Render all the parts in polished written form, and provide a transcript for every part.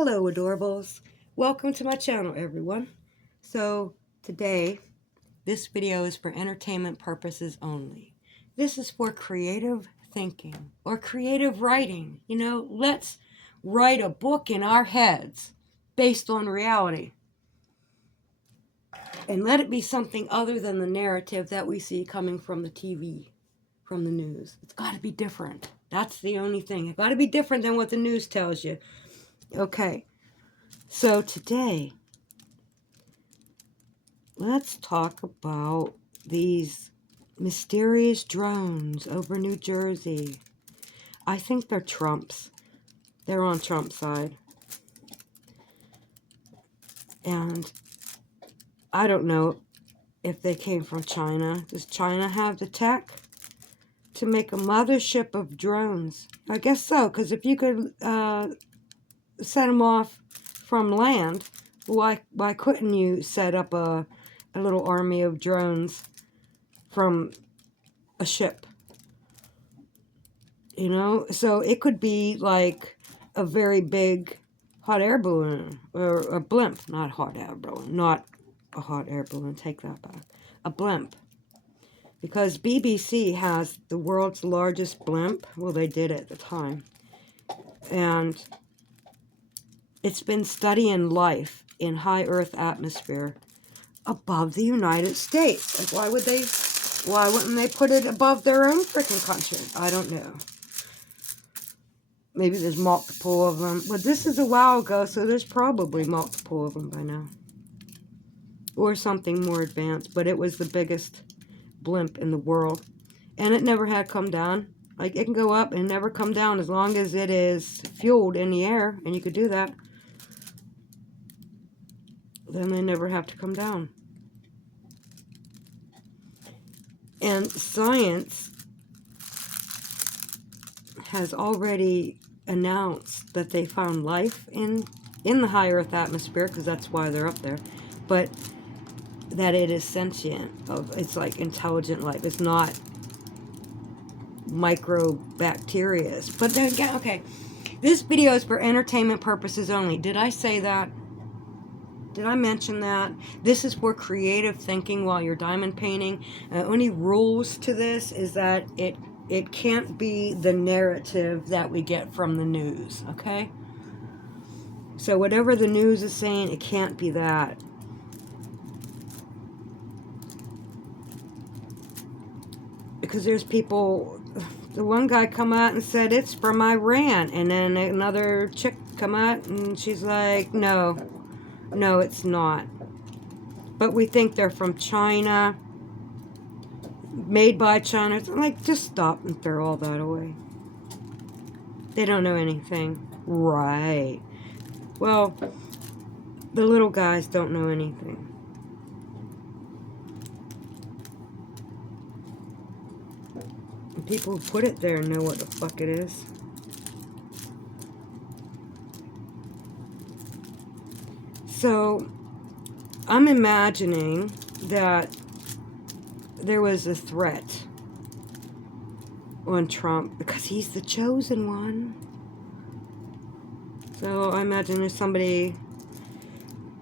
Hello, adorables. Welcome to my channel, everyone. So today, this video is for entertainment purposes only. This is for creative thinking or creative writing. Let's write a book in our heads based on reality. And let it be something other than the narrative that we see coming from the TV, from the news. It's got to be different. That's the only thing. It's got to be different than what the news tells you. Okay. So today, let's talk about these mysterious drones over New Jersey. I think they're Trump's. They're on Trump's side. And I don't know if they came from China. Does China have the tech to make a mothership of drones? I guess so, because if you could set them off from land, why couldn't you set up a little army of drones from a ship? So it could be like a very big hot air balloon or a blimp. Not hot air balloon, not a hot air balloon, take that back. A blimp. Because BBC has the world's largest blimp. Well, they did at the time. And it's been studying life in high Earth atmosphere above the United States. Like, why wouldn't they put it above their own freaking country? I don't know. Maybe there's multiple of them. But this is a while ago, so there's probably multiple of them by now. Or something more advanced. But it was the biggest blimp in the world. And it never had come down. Like, it can go up and never come down as long as it is fueled in the air. And you could do that. Then they never have to come down. And science has already announced that they found life in the high Earth atmosphere, because that's why they're up there, but that it is sentient. It's like intelligent life. It's not microbacterias. But then again, okay, this video is for entertainment purposes only. Did I say that? Did I mention that? This is for creative thinking while you're diamond painting. Only rules to this is that it can't be the narrative that we get from the news, okay? So whatever the news is saying, it can't be that. Because there's people, the one guy come out and said it's from Iran, and then another chick come out and she's like, no, it's not. But we think they're from China, made by China. It's like, just stop and throw all that away. They don't know anything. Right. Well, the little guys don't know anything. And people who put it there know what the fuck it is. So, I'm imagining that there was a threat on Trump because he's the chosen one. So, I imagine there's somebody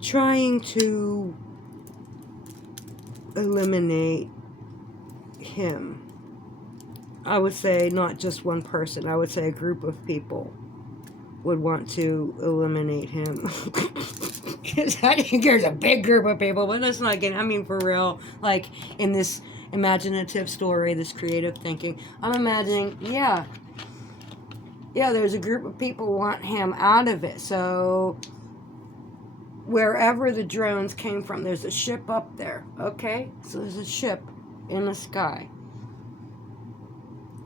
trying to eliminate him. I would say not just one person. I would say a group of people would want to eliminate him. I think there's a big group of people, but let's not get, I mean, for real, like, in this imaginative story, this creative thinking, I'm imagining, yeah, there's a group of people who want him out of it. So, wherever the drones came from, there's a ship up there, okay? So there's a ship in the sky.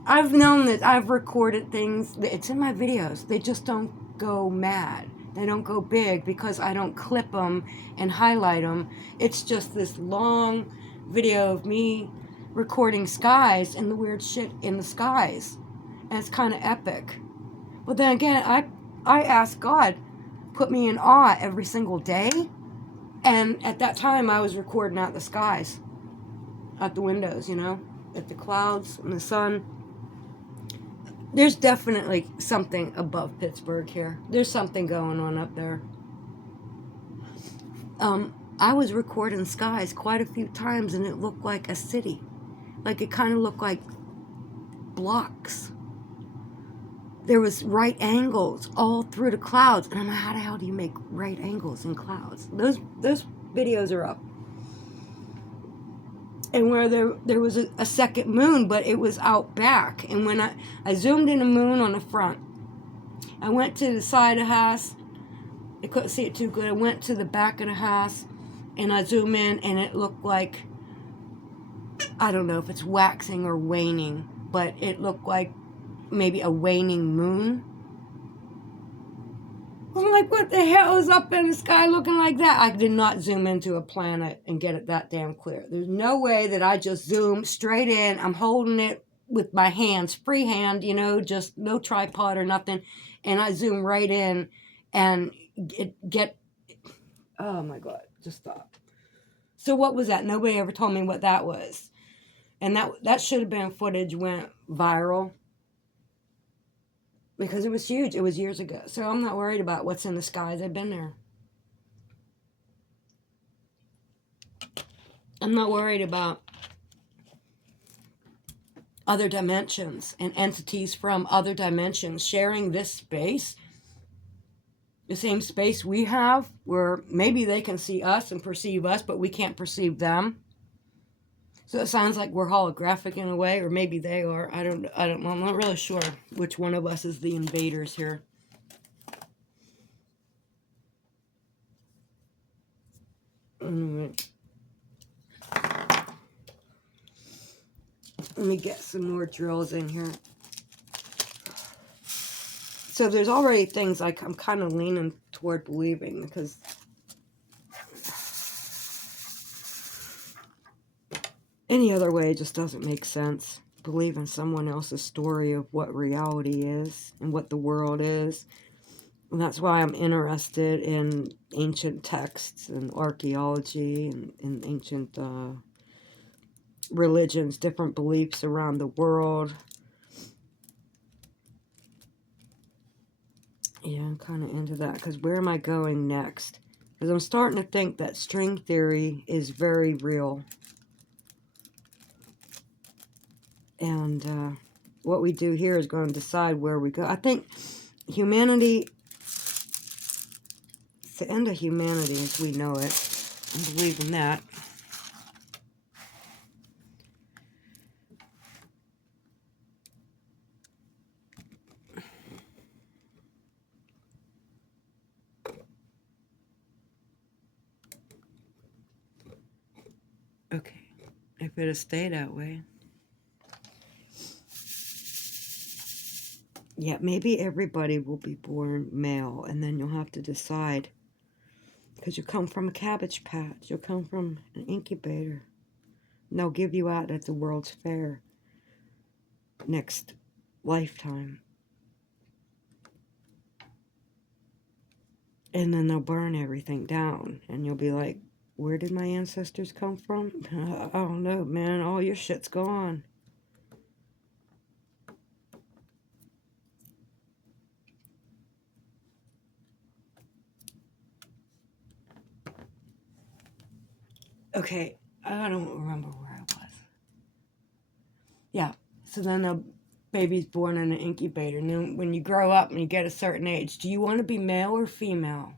I've known that I've recorded things, it's in my videos, they just don't go mad. They don't go big because I don't clip them and highlight them. It's just this long video of me recording skies and the weird shit in the skies. And it's kind of epic. But then again, I asked God, put me in awe every single day. And at that time, I was recording out the skies, out the windows, at the clouds and the sun. There's definitely something above Pittsburgh here. There's something going on up there. I was recording skies quite a few times, and it looked like a city. Like, it kind of looked like blocks. There was right angles all through the clouds, and I'm like, how the hell do you make right angles in clouds? Those videos are up. And where there was a second moon, but it was out back. And when I zoomed in the moon on the front, I went to the side of the house. I couldn't see it too good. I went to the back of the house, and I zoom in, and it looked like, I don't know if it's waxing or waning, but it looked like maybe a waning moon. I'm like, what the hell is up in the sky looking like that? I did not zoom into a planet and get it that damn clear. There's no way that I just zoom straight in. I'm holding it with my hands, freehand, just no tripod or nothing. And I zoom right in and oh my God, just stop. So what was that? Nobody ever told me what that was. And that should have been footage went viral. Because it was huge. It was years ago. So I'm not worried about what's in the skies. I've been there. I'm not worried about other dimensions and entities from other dimensions sharing this space. The same space we have, where maybe they can see us and perceive us, but we can't perceive them. So it sounds like we're holographic in a way, or maybe they are. I don't know. I'm not really sure which one of us is the invaders here. Anyway. Let me get some more drills in here. So there's already things like I'm kind of leaning toward believing, because any other way just doesn't make sense. Believe in someone else's story of what reality is and what the world is. And that's why I'm interested in ancient texts and archaeology and ancient religions, different beliefs around the world. Yeah, I'm kind of into that, because where am I going next? Because I'm starting to think that string theory is very real. And what we do here is going to decide where we go. I think humanity, it's the end of humanity as we know it. I believe in that. Okay, if it'll stay that way. Yeah, maybe everybody will be born male, and then you'll have to decide. Because you come from a cabbage patch, you'll come from an incubator. And they'll give you out at the World's Fair next lifetime. And then they'll burn everything down, and you'll be like, where did my ancestors come from? I don't know, man. All your shit's gone. Okay, I don't remember where I was. Yeah, so then the baby's born in an incubator. And then when you grow up and you get a certain age, do you want to be male or female?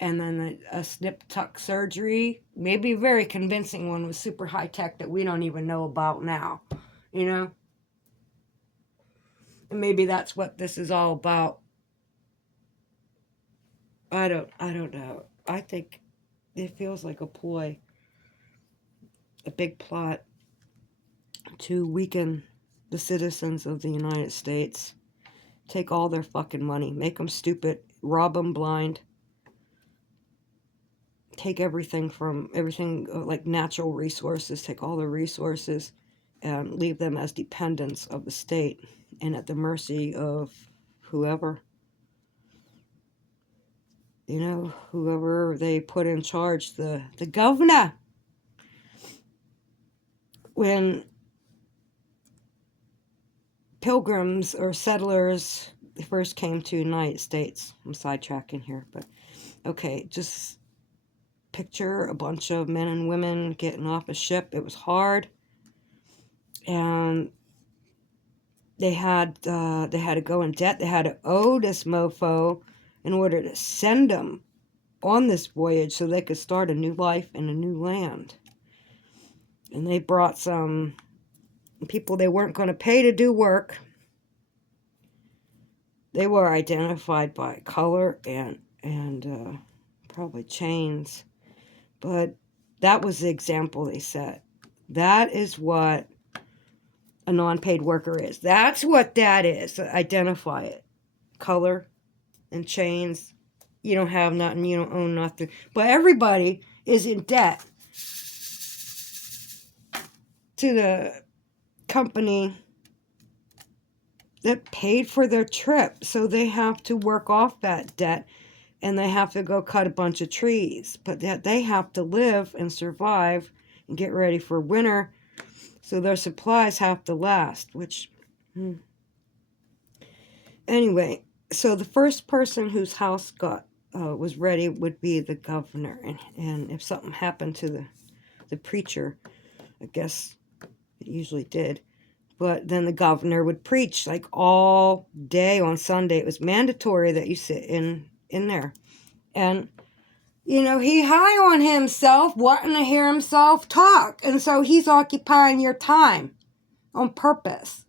And then a snip tuck surgery, maybe a very convincing one with super high tech that we don't even know about now, And maybe that's what this is all about. I don't know. I think it feels like a ploy, a big plot to weaken the citizens of the United States, take all their fucking money, make them stupid, rob them blind, take everything like natural resources, take all the resources and leave them as dependents of the state and at the mercy of whoever. Whoever they put in charge, the governor. When pilgrims or settlers first came to the United States. I'm sidetracking here, but okay, just picture a bunch of men and women getting off a ship. It was hard, and they had to go in debt. They had to owe this mofo in order to send them on this voyage so they could start a new life in a new land. And they brought some people they weren't going to pay to do work. They were identified by color and probably chains. But that was the example they set. That is what a non-paid worker is. That's what that is. Identify it. Color and chains. You don't have nothing. You don't own nothing. But everybody is in debt to the company that paid for their trip. So they have to work off that debt, and they have to go cut a bunch of trees. But that they have to live and survive and get ready for winter. So their supplies have to last, which... Anyway, so the first person whose house was ready would be the governor. And if something happened to the preacher, I guess it usually did, but then the governor would preach like all day on Sunday. It was mandatory that you sit in there. And, you know, he high on himself, wanting to hear himself talk. And so he's occupying your time on purpose.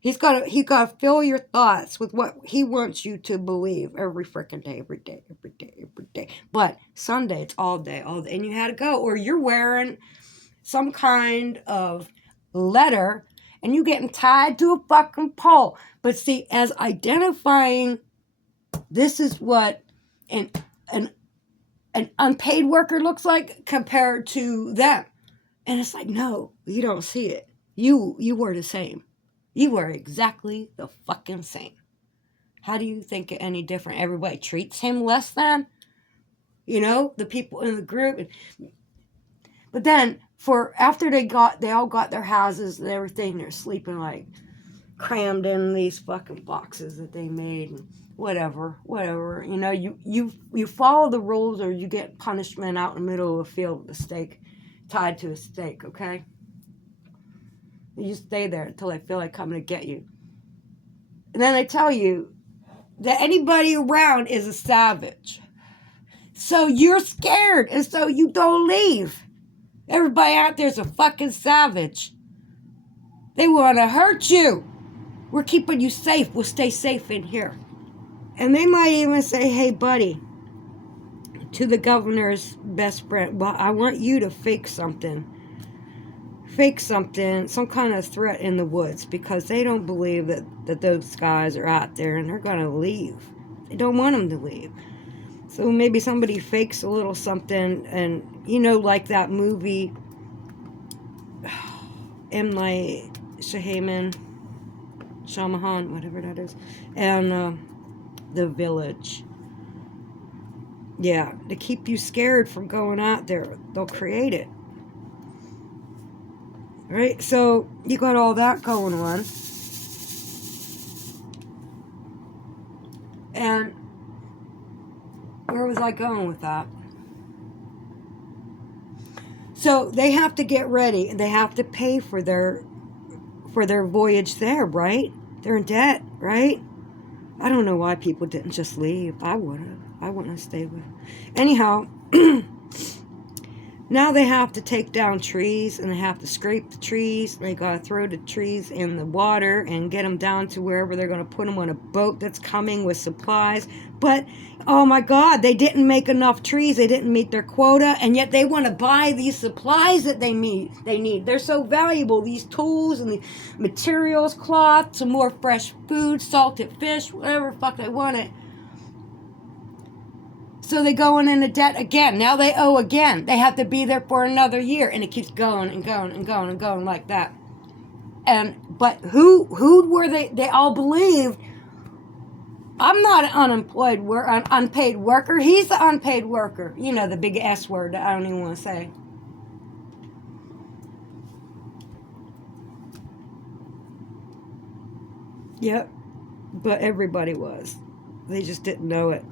He's got to fill your thoughts with what he wants you to believe every freaking day, every day, every day, every day. But Sunday, it's all day. And you had to go. Or you're wearing some kind of letter and you getting tied to a fucking pole. But see, as identifying, this is what an unpaid worker looks like compared to them. And it's like, no, you don't see it. You were the same. You were exactly the fucking same. How do you think it any different? Everybody treats him less than, you know, the people in the group. But then after they all got their houses and everything, they're sleeping like crammed in these fucking boxes that they made and whatever. You know, you follow the rules or you get punishment out in the middle of a field with a stake, tied to a stake, okay? You stay there until they feel like coming to get you. And then they tell you that anybody around is a savage. So you're scared, and so you don't leave. Everybody out there is a fucking savage. They want to hurt you. We're keeping you safe. We'll stay safe in here. And they might even say, hey, buddy, to the governor's best friend, well, I want you to fake something, some kind of threat in the woods, because they don't believe that those guys are out there and they're going to leave. They don't want them to leave. So maybe somebody fakes a little something, and, you know, like that movie, M. Night Shyamalan, whatever that is, and The Village. Yeah, to keep you scared from going out there, they'll create it. Right, so you got all that going on. And where was I going with that? So they have to get ready and they have to pay for their voyage there, right? They're in debt, right? I don't know why people didn't just leave. I would have. I wouldn't have stayed with. Anyhow, now they have to take down trees and they have to scrape the trees. They got to throw the trees in the water and get them down to wherever they're going to put them on a boat that's coming with supplies. But, oh my God, they didn't make enough trees. They didn't meet their quota. And yet they want to buy these supplies that they need. They're so valuable. These tools and the materials, cloth, some more fresh food, salted fish, whatever the fuck they wanted. So they're going into debt again. Now they owe again. They have to be there for another year. And it keeps going and going and going and going like that. But who were they? They all believed, I'm not an unpaid worker. He's the unpaid worker. You know, the big S word that I don't even want to say. Yep. But everybody was. They just didn't know it.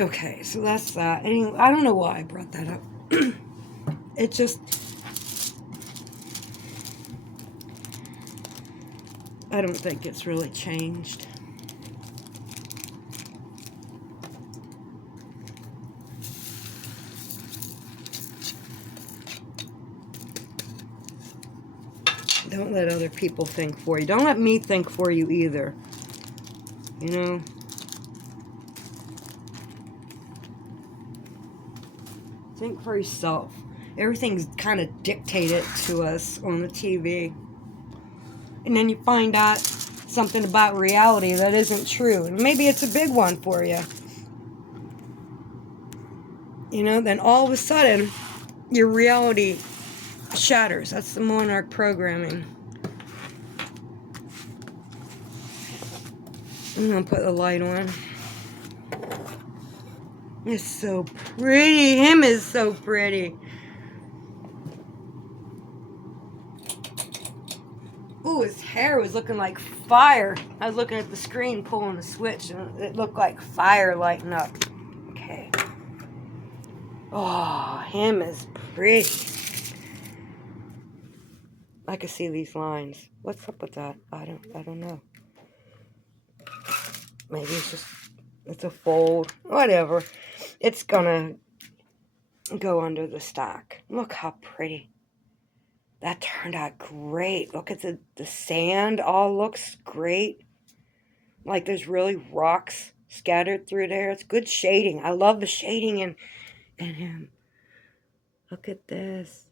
Okay, so that's that. Anyway, I don't know why I brought that up. It just... I don't think it's really changed. Don't let other people think for you. Don't let me think for you either. You know? Think for yourself. Everything's kind of dictated to us on the TV. And then you find out something about reality that isn't true. And maybe it's a big one for you. You know, then all of a sudden, your reality shatters. That's the monarch programming. I'm going to put the light on. It's so pretty. Him is so pretty. Ooh, his hair was looking like fire. I was looking at the screen, pulling the switch, and it looked like fire lighting up. Okay. Oh, him is pretty. I can see these lines. What's up with that? I don't know. Maybe it's a fold. Whatever. It's gonna go under the stack. Look how pretty. That turned out great. Look at the sand. All looks great. Like there's really rocks scattered through there. It's good shading. I love the shading in him. Look at this.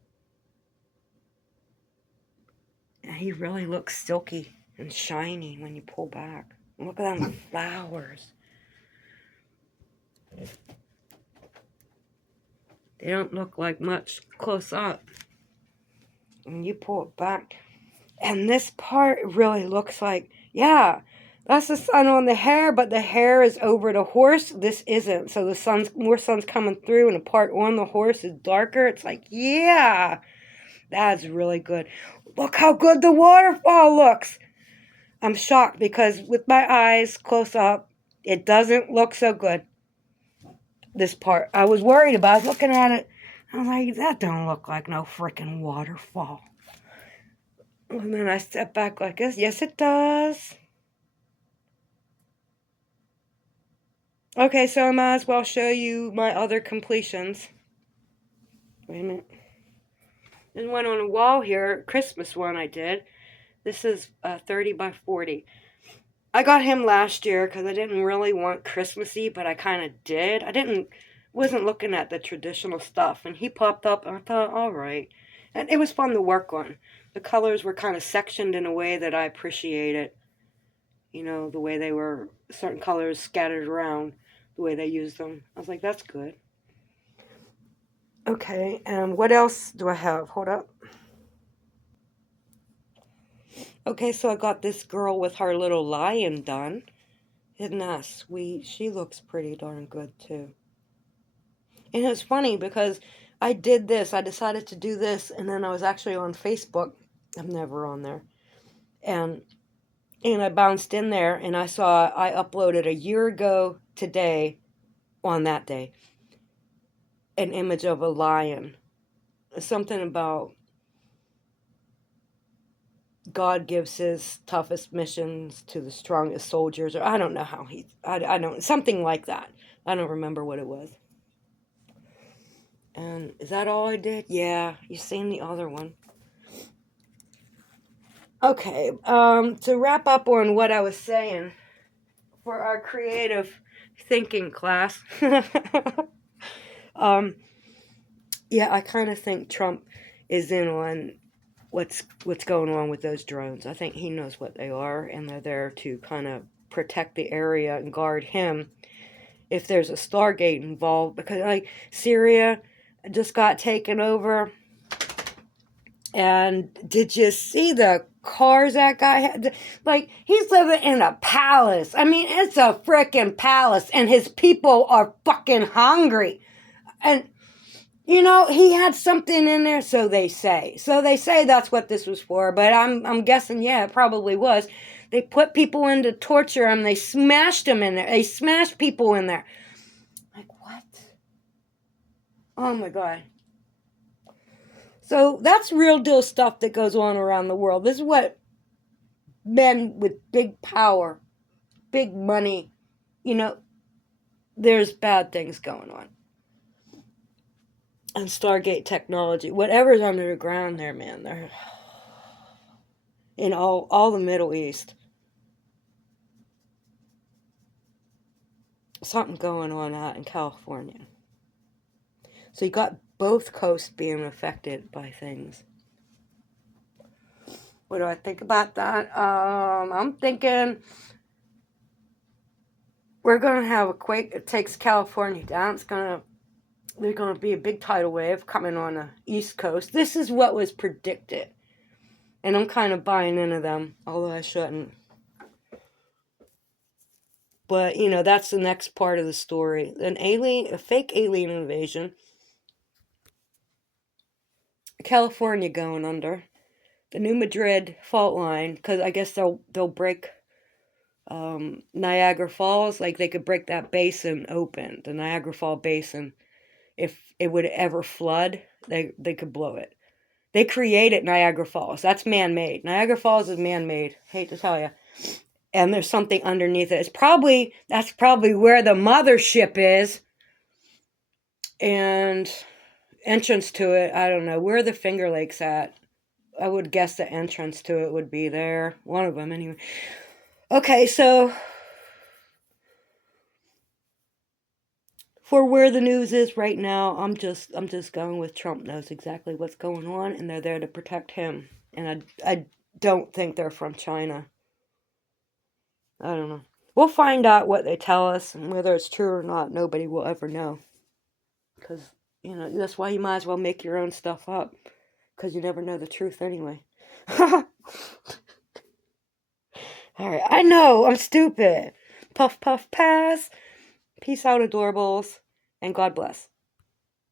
And he really looks silky and shiny when you pull back. Look at them flowers. They don't look like much close up. When you pull it back. And this part really looks like, yeah, that's the sun on the hair, but the hair is over the horse. This isn't. So the more sun's coming through, and the part on the horse is darker. It's like, yeah, that's really good. Look how good the waterfall looks. I'm shocked because with my eyes close up, it doesn't look so good. This part, I was worried about. I was looking at it. I was like, that don't look like no freaking waterfall. And then I step back like this. Yes, it does. Okay, so I might as well show you my other completions. Wait a minute. There's one on the wall here, Christmas one I did. This is 30 by 40. I got him last year because I didn't really want Christmassy, but I kind of did. Wasn't looking at the traditional stuff, and he popped up, and I thought, all right. And it was fun to work on. The colors were kind of sectioned in a way that I appreciated. You know, the way they were, certain colors scattered around, the way they used them. I was like, that's good. Okay, and what else do I have? Hold up. Okay, so I got this girl with her little lion done. Isn't that sweet? She looks pretty darn good, too. And it's funny because I did this. I decided to do this, and then I was actually on Facebook. I'm never on there. And I bounced in there, and I saw I uploaded a year ago today, on that day, an image of a lion. Something about God gives his toughest missions to the strongest soldiers, or I don't know how I don't, something like that. I don't remember what it was. And is that all I did? Yeah, you've seen the other one. Okay, to wrap up on what I was saying, for our creative thinking class, yeah, I kind of think Trump is in on what's going on with those drones. I think he knows what they are, and they're there to kind of protect the area and guard him if there's a Stargate involved, because like Syria just got taken over. And did you see the cars that guy had? Like, he's living in a palace. I mean, it's a freaking palace, and his people are fucking hungry. And You know, he had something in there, so they say. So they say that's what this was for, but I'm guessing, yeah, it probably was. They put people in to torture them. They smashed them in there. They smashed people in there. Like, what? Oh my God. So that's real deal stuff that goes on around the world. This is what men with big power, big money, you know, there's bad things going on. And Stargate technology, whatever's under the ground there, man, they're in all the Middle East. Something going on out in California. So you got both coasts being affected by things. What do I think about that? I'm thinking we're gonna have a quake. It takes California down. There's gonna be a big tidal wave coming on the East Coast. This is what was predicted, and I'm kind of buying into them, although I shouldn't. But you know, that's the next part of the story. A fake alien invasion. California going under. The New Madrid fault line, because I guess they'll break Niagara Falls. Like they could break that basin open, the Niagara Fall basin. If it would ever flood, they could blow it. They created Niagara Falls. That's man-made. Niagara Falls is man-made. Hate to tell you. And there's something underneath it. That's probably where the mothership is. And entrance to it, I don't know. Where are the Finger Lakes at? I would guess the entrance to it would be there. One of them, anyway. Okay, so for where the news is right now, I'm just going with Trump knows exactly what's going on, and they're there to protect him. And I don't think they're from China. I don't know. We'll find out what they tell us, and whether it's true or not, nobody will ever know. Because, you know, that's why you might as well make your own stuff up. Because you never know the truth anyway. Alright, I know, I'm stupid. Puff, puff, pass. Peace out, adorables. And God bless.